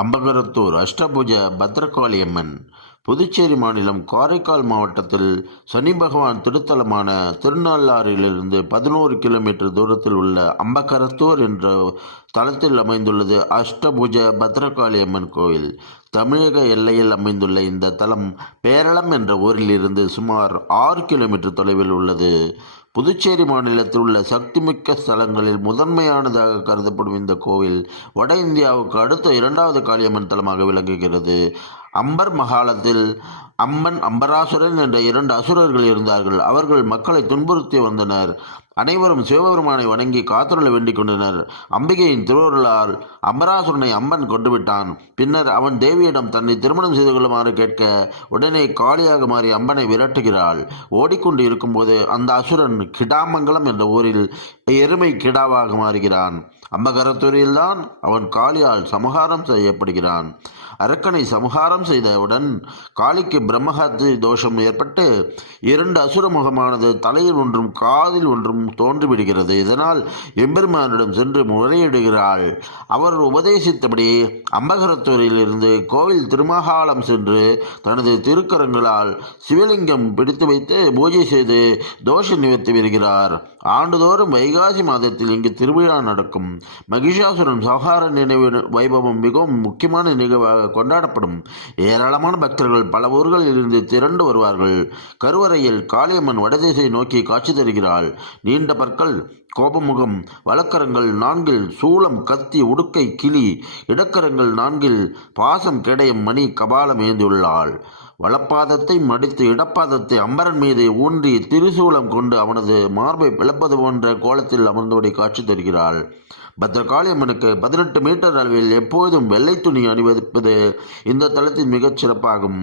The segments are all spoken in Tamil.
அம்பகரத்தூர் அஷ்டபுஜ பத்ரகாளியம்மன் புதுச்சேரி மாநிலம் காரைக்கால் மாவட்டத்தில் சனி பகவான் திருத்தலமான திருநள்ளாறிலிருந்து 11 கிலோமீட்டர் தூரத்தில் உள்ள அம்பகரத்தூர் என்ற தலத்தில் அமைந்துள்ளது அஷ்டபுஜ பத்ரகாளியம்மன் கோயில். தமிழக எல்லையில் அமைந்துள்ள இந்த தலம் பேரளம் என்ற ஊரில் இருந்து சுமார் 6 கிலோமீட்டர் தொலைவில் உள்ளது. புதுச்சேரி மாநிலத்தில் உள்ள சக்திமிக்க ஸ்தலங்களில் முதன்மையானதாக கருதப்படும் இந்த கோவில் வட இந்தியாவுக்கு அடுத்த இரண்டாவது காளியம்மன் தலமாக விளங்குகிறது. அம்பர் மகாலத்தில் அம்மன் அம்பராசுரன் என்ற 2 அசுரர்கள் இருந்தார்கள். அவர்கள் மக்களை துன்புறுத்தி வந்தனர். அனைவரும் சிவபெருமானை வணங்கி காத்துள்ள வேண்டிக் கொண்டனர். அம்பிகையின் திருவருளால் அம்பராசுரனை அம்மன் கொண்டுவிட்டான். பின்னர் அவன் தேவியிடம் தன்னை திருமணம் செய்து கொள்ளுமாறு கேட்க உடனே காளியாக மாறி அம்மனை விரட்டுகிறாள். ஓடிக்கொண்டு இருக்கும்போது அந்த அசுரன் கிடாமங்கலம் என்ற ஊரில் எருமை கிடாவாக மாறுகிறான். அம்பகரத்தூரில்தான் அவன் காளியால் சமகாரம் செய்யப்படுகிறான். அரக்கனை சமகாரம் செய்தவுடன் காளிக்கு பிரம்மஹத்தி தோஷம் ஏற்பட்டு 2 அசுர முகமானது தலையில் ஒன்றும் காதில் ஒன்றும் தோன்றிவிடுகிறது. இதனால் எம்பெருமானிடம் சென்று முறையிடுகிறாள். அவர் உபதேசித்தபடி அம்பகரத்தூரில் இருந்து கோவில் திருமகாலம் சென்று தனது திருக்கரங்களால் சிவலிங்கம் பிடித்து வைத்து பூஜை செய்து தோஷ நிவர்த்தி வருகிறார். ஆண்டுதோறும் வைகாசி மாதத்தில் இங்கு திருவிழா நடக்கும். மகிஷாசுரன் சம்ஹார நினைவு வைபவம் மிகவும் முக்கியமான நிகழ்வாக கொண்டாடப்படும். ஏராளமான பக்தர்கள் பல ஊர்களில் இருந்து திரண்டு வருவார்கள். கருவறையில் காளியம்மன் வடதிசை நோக்கி காட்சி தருகிறாள். நீண்ட பற்கள், கோபமுகம், வலக்கரங்கள் 4 சூலம், கத்தி, உடுக்கை, கிளி, இடக்கரங்கள் 4 பாசம், கேடயம், மணி, கபாலம் ஏந்தியுள்ளாள். வலப்பாதத்தை மடித்து இடப்பாதத்தை அம்பரன் மீது ஊன்றி திருசூலம் கொண்டு அவனது மார்பை பிளப்பது போன்ற கோலத்தில் அமர்ந்தபடி காட்சி தருகிறாள். பத்ரகாளியம்மனுக்கு 18 மீட்டர் அளவில் எப்போதும் வெள்ளை துணி அணிவிப்பது இந்த தலத்தின் மிகச் சிறப்பாகும்.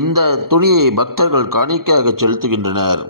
இந்த துணியை பக்தர்கள் காணிக்கையாக செலுத்துகின்றனர்.